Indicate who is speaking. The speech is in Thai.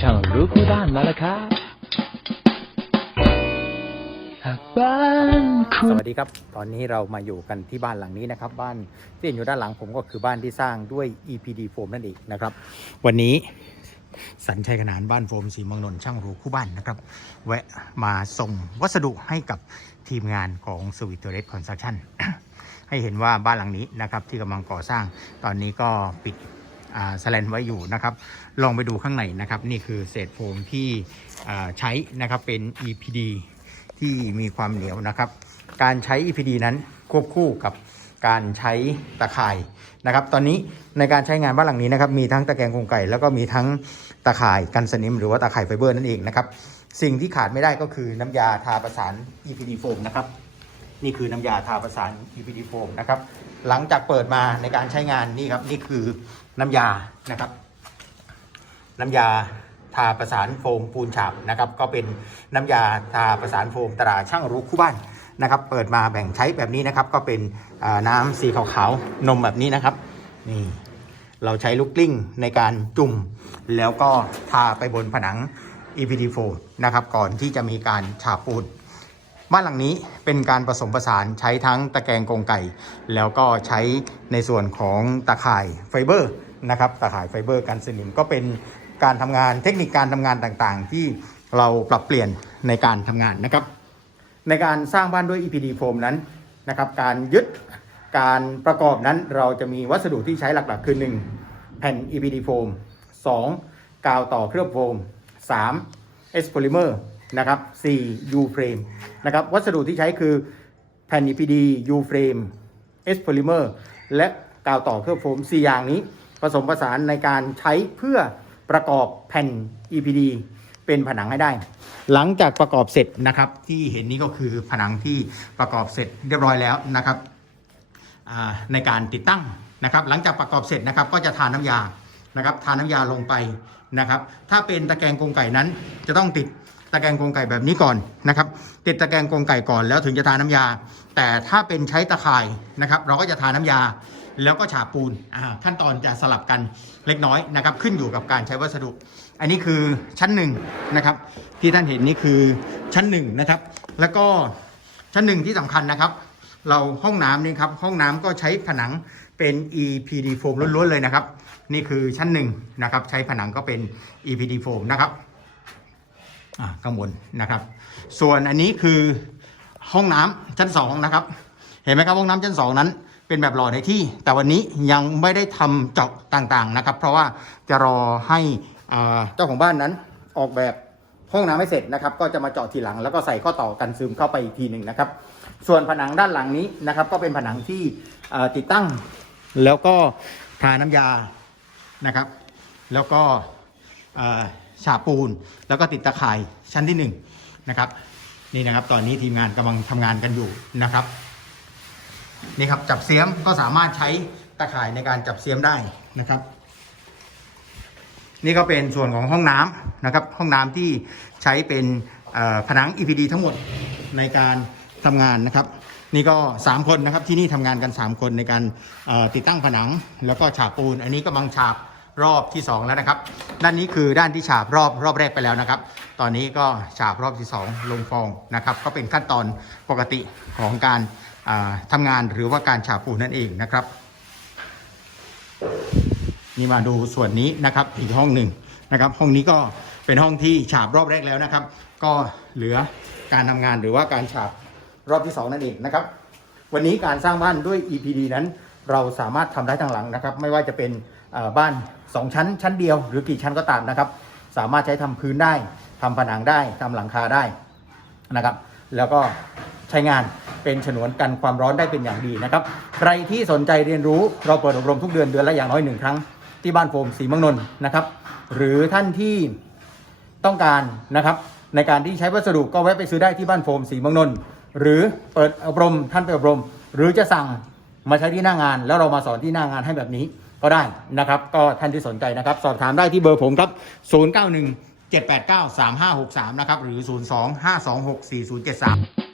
Speaker 1: ช่างรู้คู่บ้านมาแล้วครับหากบ้านคุณส
Speaker 2: วัสดีครับ ตอนนี้เรามาอยู่กันที่บ้านหลังนี้นะครับ บ้านที่เห็นอยู่ด้านหลังผมก็คือบ้านที่สร้างด้วย EPD โฟมนั่นเองนะครับ วันนี้สัญชัยขนานบ้านโฟมสีมืองนนช่างรู้คู่บ้านนะครับ แวะมาส่งวัสดุให้กับทีมงานของสวิตเตอร์เรสคอนสตรักชั่นให้เห็นว่าบ้านหลังนี้นะครับที่กำลังก่อสร้าง ตอนนี้ก็ปิด สแลนไว้อยู่นะครับ ลองไปดูข้างในนะครับ นี่คือเศษโฟมที่ใช้นะครับเป็น EPD ที่มีความเหนียวนะครับ การใช้ EPD นั้นควบคู่กับการใช้ตะข่ายนะครับ ตอนนี้ในการใช้งานบ้านหลังนี้นะครับ มีทั้งตะแกรงกรงไก่ แล้วก็มีทั้งตะข่ายกันสนิม หรือว่าตะข่ายไฟเบอร์นั่นเองนะครับ สิ่งที่ขาดไม่ได้ก็คือน้ำยาทาประสาน EPD โฟมนะครับ นี่คือน้ำยาทาประสาน EPD โฟมนะครับ หลังจากเปิดมาในการใช้งานนี่ครับ นี่คือ น้ำยานะครับ น้ำยาทาประสานโฟมปูนฉาบนะครับ ก็เป็นน้ำยาทาประสานโฟมตราช่างรู้คู่บ้านนะครับ เปิดมาแบ่งใช้แบบนี้นะครับ ก็เป็นน้ำสีขาวๆนมแบบนี้นะครับนี่เราใช้ลูกกลิ้งในการจุ่ม แล้วก็ทาไปบนผนัง EPD โฟมนะครับ ก่อนที่จะมีการฉาบปูน บ้านหลังนี้เป็นการผสมผสานใช้ทั้งตะแกรงกรงไก่ แล้วก็ใช้ในส่วนของตะข่ายไฟเบอร์นะครับตะข่ายไฟเบอร์กันสนิมก็เป็นการทำงานเทคนิคการทำงานต่างๆ ที่เราปรับเปลี่ยนในการทำงานนะครับ ในการสร้างบ้านด้วย EPD โฟมนั้นนะครับ การยึดการประกอบนั้นเราจะมีวัสดุที่ใช้หลักๆ คือ 1 แผ่น EPD โฟม2กาวต่อเคลือบโฟม 3 S polymer นะครับ 4 U frame นะครับวัสดุที่ใช้คือแผ่น EPD U frame S polymer และกาวต่อเคลือบโฟม 4 อย่างนี้ ผสมผสานในการใช้เพื่อประกอบแผ่น EPD เป็นผนังให้ได้ หลังจากประกอบเสร็จนะครับ ที่เห็นนี้ก็คือผนังที่ประกอบเสร็จเรียบร้อยแล้วนะครับในการติดตั้งนะครับ หลังจากประกอบเสร็จนะครับ ก็จะทาน้ำยานะครับ ทาน้ำยาลงไปนะครับ ถ้าเป็นตะแกรงกรงไก่นั้นจะต้องติด ตะแกรงกรงไก่แบบนี้ก่อนนะครับ ติดตะแกรงกรงไก่ก่อนแล้วถึงจะทาน้ำยา แต่ถ้าเป็นใช้ตะข่ายนะครับ เราก็จะทาน้ำยาแล้วก็ฉาบปูนขั้นตอนจะสลับกันเล็กน้อยนะครับ ขึ้นอยู่กับการใช้วัสดุ อันนี้คือชั้นหนึ่งนะครับ ที่ท่านเห็นนี่คือชั้นหนึ่งนะครับ แล้วก็ชั้นหนึ่งที่สำคัญนะครับ เราห้องน้ำนี่ครับห้องน้ำก็ใช้ผนังเป็น EPD โฟมล้วนๆเลยนะครับ นี่คือชั้นหนึ่งนะครับ ใช้ผนังก็เป็น EPD โฟมนะครับ ข้างบนนะครับ ส่วนอันนี้คือห้องน้ำชั้นสองนะครับ เห็นไหมครับห้องน้ำชั้นสองนั้น เป็นแบบหล่อในที่ แต่วันนี้ยังไม่ได้ทำเจาะต่างๆนะครับ เพราะว่าจะรอให้เจ้าของบ้านนั้นออกแบบห้องน้ำให้เสร็จนะครับ ก็จะมาเจาะทีหลังแล้วก็ใส่ข้อต่อกันซึมเข้าไปอีกทีหนึ่งนะครับ ส่วนผนังด้านหลังนี้นะครับ ก็เป็นผนังที่ติดตั้ง แล้วก็ทาน้ำยานะครับ แล้วก็ ฉาบปูน แล้วก็ติดตะข่ายชั้นที่หนึ่งนะครับนี่นะครับตอนนี้ทีมงานกำลังทำงานกันอยู่นะครับนี่ครับจับเสียมก็สามารถใช้ตะข่ายในการจับเสียมได้นะครับ นี่ก็เป็นส่วนของห้องน้ำนะครับ ห้องน้ำที่ใช้เป็นผนัง EPD ทั้งหมดในการทำงานนะครับ นี่ก็ 3 คนนะครับที่นี่ทำงานกัน 3 คนในการติดตั้งผนังแล้วก็ฉาบปูน อันนี้กำลังฉาบ รอบที่ 2 แล้วนะครับ ด้านนี้คือด้านที่ฉาบรอบรอบแรกไปแล้วนะครับ ตอนนี้ก็ฉาบรอบที่ 2 ลงฟองนะครับ ก็เป็นขั้นตอนปกติของการอ่าทำงานหรือว่าการฉาบปูนนั่นเองนะครับนี่มาดูส่วนนี้นะครับอีกห้องหนึ่งนะครับ ห้องนี้ก็เป็นห้องที่ฉาบรอบแรกแล้วนะครับ ก็เหลือการทำงานหรือว่าการฉาบรอบที่ 2 นั่นเองนะครับ วันนี้การสร้างบ้านด้วย EPD นั้น เราสามารถทำได้ทั้งหลังนะครับ ไม่ว่าจะเป็น บ้าน 2 ชั้น ชั้นเดียว หรือกี่ชั้นก็ตามนะครับ สามารถใช้ทำพื้นได้ทำผนังได้ทำหลังคาได้นะครับ แล้วก็ใช้งานเป็นฉนวนกันความร้อนได้เป็นอย่างดีนะครับ ใครที่สนใจเรียนรู้เราเปิดอบรมทุกเดือนเดือนละอย่างน้อยหนึ่งครั้งที่บ้านโฟมสีมืองนน์นะครับ หรือท่านที่ต้องการนะครับในการที่ใช้วัสดุก็แวะไปซื้อได้ที่บ้านโฟมสีมืองนน์หรือเปิดอบรมท่านไปอบรม หรือจะสั่งมาใช้ที่หน้างาน แล้วเรามาสอนที่หน้างานให้แบบนี้ ก็ได้นะครับ ก็ท่านที่สนใจนะครับ สอบถามได้ที่เบอร์ผมครับ 091 789 3563 นะครับ หรือ 02 526 4073